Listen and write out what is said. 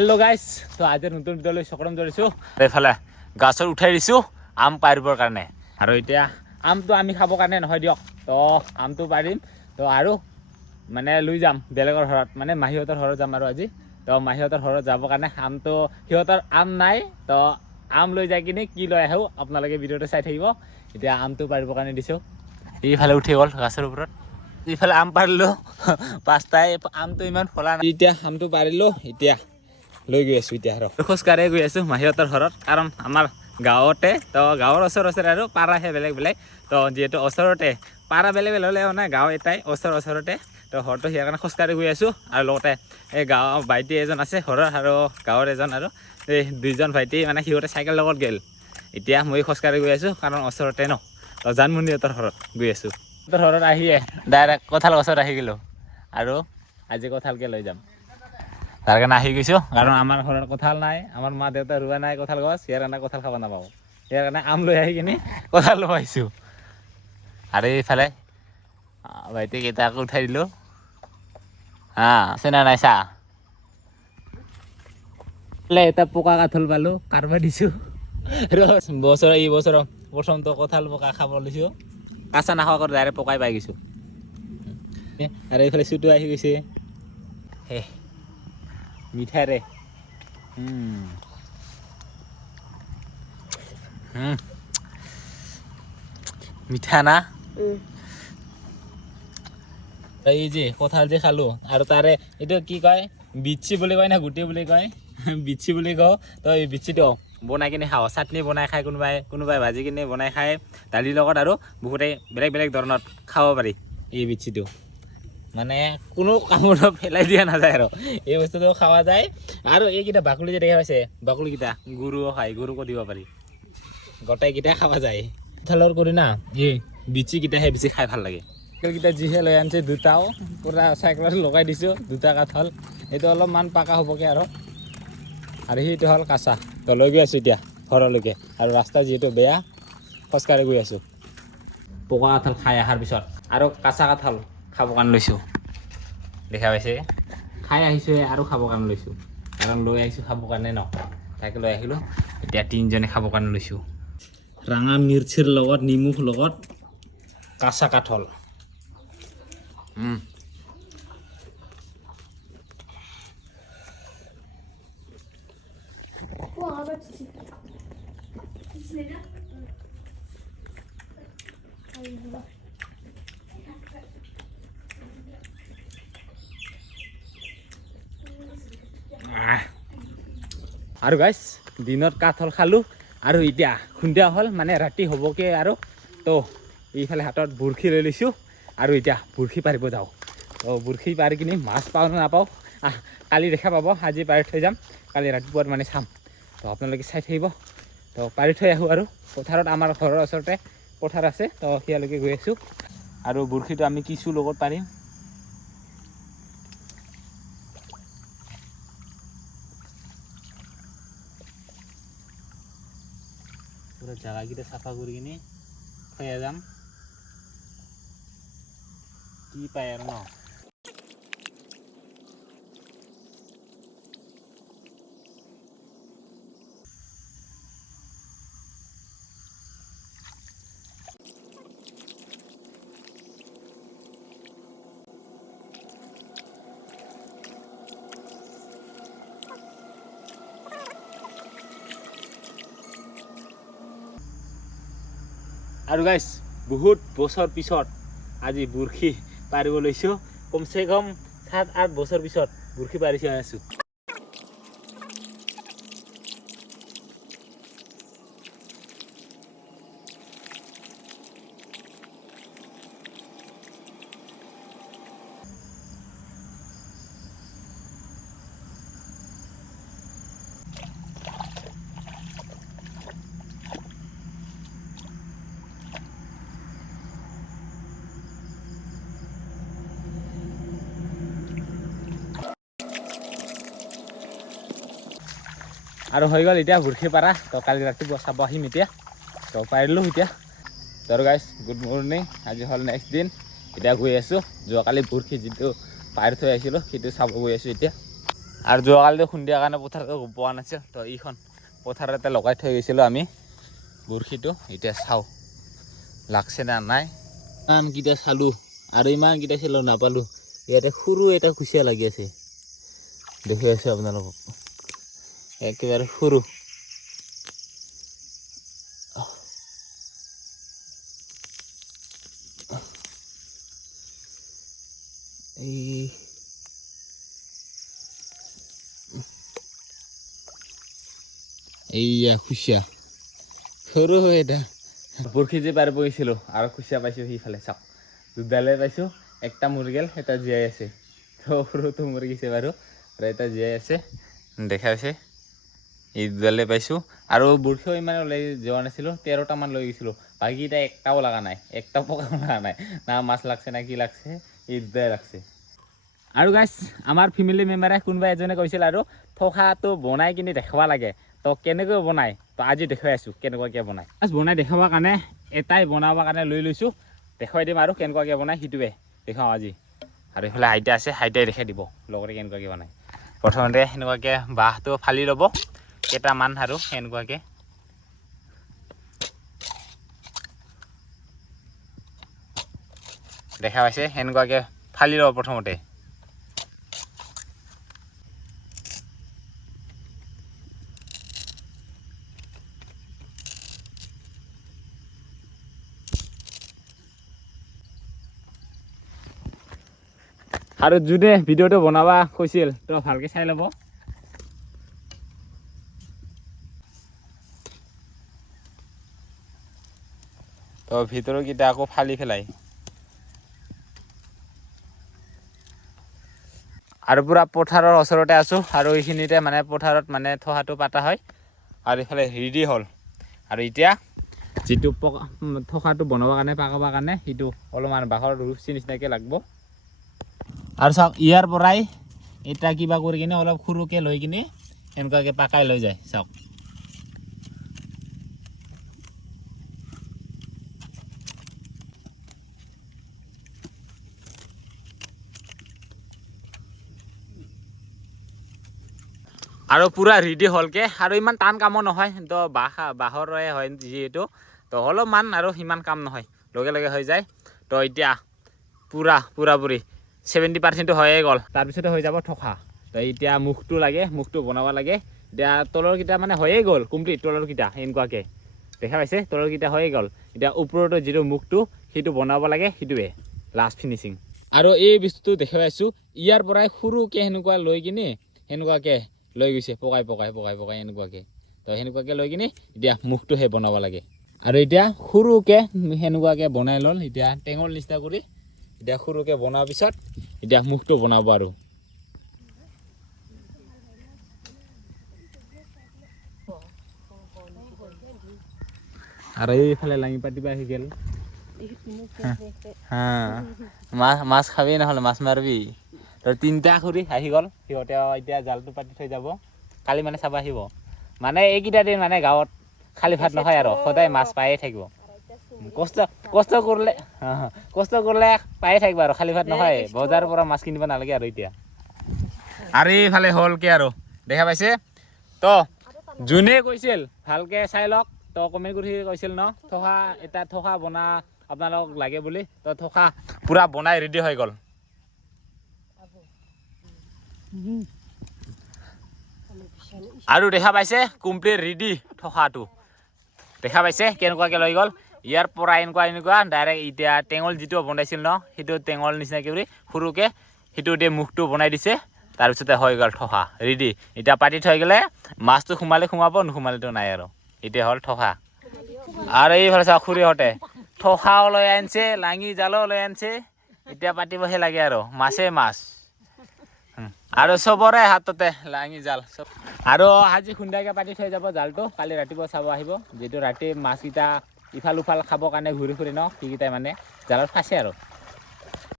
hello guys तो आज नतुन ভিডিঅ'লৈ স্বাগতম জনাইছো এফালে গাছৰ উঠাই দিছো আম পাৰিবৰ কাৰণে আৰু এতিয়া আমটো আমি খাবৰ কাৰণে নহয় দিয়ক তো আমটো পাৰিম তো আৰু মানে লৈ যাম বেলেগৰ ঘৰত মানে মাহিহঁতৰ ঘৰত যাম আৰু আজি তো মাহিহঁতৰ ঘৰত যাবৰ কাৰণে আমটো সিহঁতৰ আম নাই তো আম লৈ যাই কিনে কি লৈ আহো আপোনালোকে ভিডিঅ'টো চাই থাকিব এতিয়া আমটো পাৰিবৰ কাৰণে দিছো এইফালে উঠি গ'ল গাছৰ ওপৰত এইফালে আম পাৰিলো পাঁচটাই আমটো ইমান ফলা নাই এতিয়া আমটো পাৰিলো এতিয়া লৈ গৈ আছো এতিয়া আৰু খোজকাঢ়ি গৈ আছো মাহিহঁতৰ ঘৰত কাৰণ আমাৰ গাঁৱতে তো গাঁৱৰ ওচৰতে আৰু পাৰাহে বেলেগ বেলেগ তো যিহেতু ওচৰতে পাৰা বেলেগ বেলেগ হ'লে মানে গাঁও এটাই ওচৰতে তো ঘৰটো সিয়াৰ কাৰণে খোজকাঢ়ি গৈ আছো আৰু লগতে এই গাঁৱৰ ভাইটি এজন আছে ঘৰৰ আৰু গাঁৱৰ এজন আৰু এই দুইজন ভাইটি মানে সিহঁতে চাইকেল লগত গ'ল এতিয়া মই খোজকাঢ়ি গৈ আছো কাৰণ ওচৰতে ন তো জানমণিহঁতৰ ঘৰত গৈ আছো সিহঁতৰ ঘৰত আহিয়ে ডাইৰেক্ট কঁঠাল গছত আহি গ'লো আৰু আজি কঁঠালকে লৈ যাম তাৰ কাৰণে আহি গৈছো কাৰণ আমাৰ ঘৰত কঁঠাল নাই আমাৰ মা দেউতা ৰুৱা নাই কঁঠাল গছ ইয়াৰ কাৰণে কঁঠাল খাব নাপাব ইয়াৰ কাৰণে আম লৈ আহি কিনে কঁঠাল লৈ আহিছো আৰু এইফালে ভাইটি কেইটাকো উঠাই দিলো আছে না নাই চা এটা পকা কাঠল পালো কাৰবা দিছো বছৰ এই বছৰ প্ৰথমটো কঁঠাল পকা খাব লৈছো কাঁচা নাখোৱা কৰি ডাইৰেক্ট পকাই পাই গৈছো আৰু এইফালে চুটো আহি গৈছে হে মিঠা ৰে মিঠা না এই যে কঁঠাল যে খালো আৰু তাৰে এইটো কি কয় বিচি বুলি কয় না গুটি বুলি কয় বিচি বুলি কওঁ তো এই বিচিটো বনাই কিনে খাওঁ চাটনি বনাই খায় কোনোবাই ভাজি কিনে বনাই খায় দালিৰ লগত আৰু বহুতে বেলেগ বেলেগ ধৰণত খাব পাৰি এই বিচিটো মানে কোনো কামত পেলাই দিয়া নাযায় আৰু এই বস্তুটো খাওয়া যায় আৰু এইকেইটা বাকলি যে দেখা পাইছে বাকলিকেইটা গৰুও খায় গৰুকো দিব পাৰি গোটেইকেইটা খাওয়া যায় কঁঠালৰ কৰি না এই বিচিকেইটাহে বেছি খাই ভাল লাগে কঁঠালকেইটা যিহে লৈ আনিছে দুটাও পুৰা চাইকেলত লগাই দিছোঁ দুটা কাঠল এইটো অলপমান পাকা হ'বগৈ আৰু সেইটো হ'ল কাঁচা তো লৈ গৈ আছোঁ এতিয়া ঘৰলৈকে আৰু ৰাস্তা যিহেতু বেয়া খোজকাঢ়ি গৈ আছোঁ পকা কাঠল খাই অহাৰ পিছত আৰু কাঁচা কাঠল খাবৰ কাৰণে লৈছোঁ দেখা পাইছে খাই আহিছোঁ আৰু খাবৰ কাৰণে লৈছোঁ কাৰণ লৈ আহিছোঁ খাবৰ কাৰণে ন তাকে লৈ আহিলোঁ এতিয়া তিনিজনে খাবৰ কাৰণে লৈছোঁ ৰঙা মিৰ্চিৰ লগত নিমখ লগত কাঁচা কাঠল আৰু গাইছ দিনত কাঠল খালোঁ আৰু এতিয়া সন্ধিয়া হ'ল মানে ৰাতি হ'বগে আৰু তো এইফালে হাতত বৰশী লৈ লৈছোঁ আৰু এতিয়া বৰশী পাৰিব যাওঁ তো বৰশী পাৰি কিনি মাছ পাওঁ নে নাপাওঁ কালি দেখা পাব আজি পাৰি থৈ যাম কালি ৰাতিপুৱাত মানে চাম তো আপোনালোকে চাই থাকিব তো পাৰি থৈ আহোঁ আৰু পথাৰত আমাৰ ঘৰৰ ওচৰতে পথাৰ আছে তো সিয়ালৈকে গৈ আছোঁ আৰু বৰশীটো আমি কিছু লগত পাৰিম পুৰো জায়গাটা সাফা কৰে কিনে খাইয়া যাম কি পাই আৰ না আৰু গাইছ বহুত বছৰ পিছত আজি বৰশী পাৰিব লৈছোঁ কমচে কম 7-8 বছৰ পিছত বৰশী পাৰি চাই আছোঁ আৰু হৈ গ'ল এতিয়া বৰশী পাৰা তো কালি ৰাতিপুৱা চাব আহিম এতিয়া তো পাৰিলোঁ এতিয়া তো গাইছ গুড মৰ্নিং আজি হ'ল নেক্সট দিন এতিয়া গৈ আছোঁ যোৱাকালি বৰশী যিটো পাৰি থৈ আহিছিলোঁ সেইটো চাব গৈ আছোঁ এতিয়া আৰু যোৱাকালিতো খুন্দিয়াৰ কাৰণে পথাৰটো পোৱা নাছিল তো এইখন পথাৰতে লগাই থৈ গৈছিলোঁ আমি বৰশীটো এতিয়া চাওঁ লাগছে না নাই ইমানকেইটা চালোঁ আৰু ইমানকেইটা চালোঁ নাপালোঁ ইয়াতে সৰু এটা কুচিয়া লাগি আছে দেখি আছোঁ আপোনালোকক একেবাৰে সৰু এইয়া কুচিয়া সৰু হয় এটা বৰশী যে পাৰিব গৈছিলোঁ আৰু কুচিয়া পাইছোঁ সিফালে চাওক দুডালে পাইছোঁ একটা মৰি গ'ল এটা জীয়াই আছে সৰুটো মৰি গৈছে বাৰু আৰু এটা জীয়াই আছে দেখা হৈছে এই দুডালে পাইছোঁ আৰু বৰশীও ইমান ওলাই যোৱা নাছিলোঁ 13টামান লৈ গৈছিলোঁ বাকীকেইটা একটাও লগা নাই একটা পকাও লগা নাই না মাছ লাগছে না কি লাগছে এই দুটাই লাগছে আৰু গাইছ আমাৰ ফেমিলি মেম্বাৰে কোনোবা এজনে কৈছিল আৰু থকাটো বনাই কিনি দেখাব লাগে তো কেনেকৈ বনাই তো আজি দেখুৱাই আছোঁ কেনেকুৱাকৈ বনাই বনাই দেখাবৰ কাৰণে এটাই বনাবৰ কাৰণে লৈ লৈছোঁ দেখুৱাই দিম আৰু কেনেকুৱাকৈ বনাই সেইটোৱে দেখাওঁ আজি আৰু এইফালে হাইটা আছে হাইটাই দেখাই দিব লগতে কেনেকুৱাকৈ বনাই প্ৰথমতে সেনেকুৱাকৈ বাঁহটো ফালি ল'ব কেইটামান আৰু সেনেকুৱাকৈ দেখা পাইছে সেনেকুৱাকৈ ফালি ল'ব প্ৰথমতে আৰু যোনে ভিডিঅ'টো বনাব কৈছিল তো ভালকৈ চাই ল'ব তো ভিতৰকেইটা আকৌ ফালি পেলাই আৰু পুৰা পথাৰৰ ওচৰতে আছোঁ আৰু এইখিনিতে মানে পথাৰত মানে থকাটো পাতা হয় আৰু এইফালে ৰেডি হ'ল আৰু এতিয়া যিটো থকাটো বনাবৰ কাৰণে পাকাবৰ কাৰণে সেইটো অলপমান বাঁহৰ ৰুচি নিচিনাকৈ লাগব আৰু চাওক ইয়াৰ পৰাই এটা কিবা কৰি কিনে অলপ সৰুকৈ লৈ কিনে এনেকুৱাকৈ পাকাই লৈ যায় চাওক আৰু পুৰা ৰেডি হ'লকৈ আৰু ইমান টান কামো নহয় তো বাঁহৰে হয় যিহেতু তো অলপমান আৰু সিমান কাম নহয় লগে লগে হৈ যায় তো এতিয়া পুৰাপুৰি 70% হৈয়ে গ'ল তাৰপিছতে হৈ যাব থকা তো এতিয়া মুখটো লাগে মুখটো বনাব লাগে এতিয়া তলৰকেইটা মানে হৈয়ে গ'ল কমপ্লিট তলৰকেইটা এনেকুৱাকৈ দেখা পাইছে তলৰকেইটা হৈয়ে গ'ল এতিয়া ওপৰতো যিটো মুখটো সেইটো বনাব লাগে সেইটোৱে লাষ্ট ফিনিচিং আৰু এই বস্তুটো দেখা পাইছোঁ ইয়াৰ পৰাই সৰুকৈ সেনেকুৱা লৈ কিনে সেনেকুৱাকৈ লৈ গৈছে পকাই এনেকুৱাকৈ তো সেনেকুৱাকৈ লৈ কিনে এতিয়া মুখটোহে বনাব লাগে আৰু এতিয়া সৰুকৈ সেনেকুৱাকৈ বনাই ল'ল এতিয়া টেঙৰ নিচিনা কৰি এতিয়া সৰুকৈ বনোৱাৰ পিছত এতিয়া মুখটো বনাব আৰু এইফালে লাঙি পাতিব আহি গ'ল মাছ খাবি নহ'লে মাছ মাৰিবি তো 3টা খৰি আহি গ'ল সিহঁতে এতিয়া জালটো পাতি থৈ যাব কালি মানে চাব আহিব মানে এইকেইটা দিন মানে গাঁৱত খালী ভাত নহয় আৰু সদায় মাছ পায়ে থাকিব কষ্ট কৰিলে পায়ে থাকিব আৰু খালী ভাত নহয় বজাৰৰ পৰা মাছ কিনিব নালাগে আৰু এতিয়া আৰু এইফালে হ'লকৈ আৰু দেখা পাইছে তো যোনে কৈছিল ভালকৈ চাই লওক তো কমেণ্ট কৰি কৈছিল ন থকা বনা আপোনালোক লাগে বুলি তো থকা পুৰা বনাই ৰেডি হৈ গ'ল আৰু দেখা পাইছে কমপ্লিট ৰেডি থকাটো দেখা পাইছে কেনেকুৱাকৈ লৈ গ'ল ইয়াৰ পৰা এনেকুৱা ডাইৰেক্ট এতিয়া টেঙল যিটো বনাইছিল ন সেইটো টেঙল নিচিনাকৈ কৰি সৰুকৈ সেইটো দিয়ে মুখটো বনাই দিছে তাৰপিছতে হৈ গ'ল থকা ৰেডি এতিয়া পাতি থৈ গ'লে মাছটো সোমাব নোসোমালেতো নাই আৰু এতিয়া হ'ল থকা আৰু এইফালে চাওক খুৰীহঁতে থকাও লৈ আনিছে লাঙি জালো লৈ আনিছে এতিয়া পাতিবহে লাগে আৰু মাছ আৰু চবৰে হাততে লাঙি জাল আৰু আজি খুন্দাকৈ পাতি থৈ যাব জালটো কালি ৰাতিপুৱা চাব আহিব যিটো ৰাতি মাছকেইটা ইফাল সিফাল খাবৰ কাৰণে ঘূৰি ফুৰি ন সেইকেইটাই মানে জালত ফাঁচে আৰু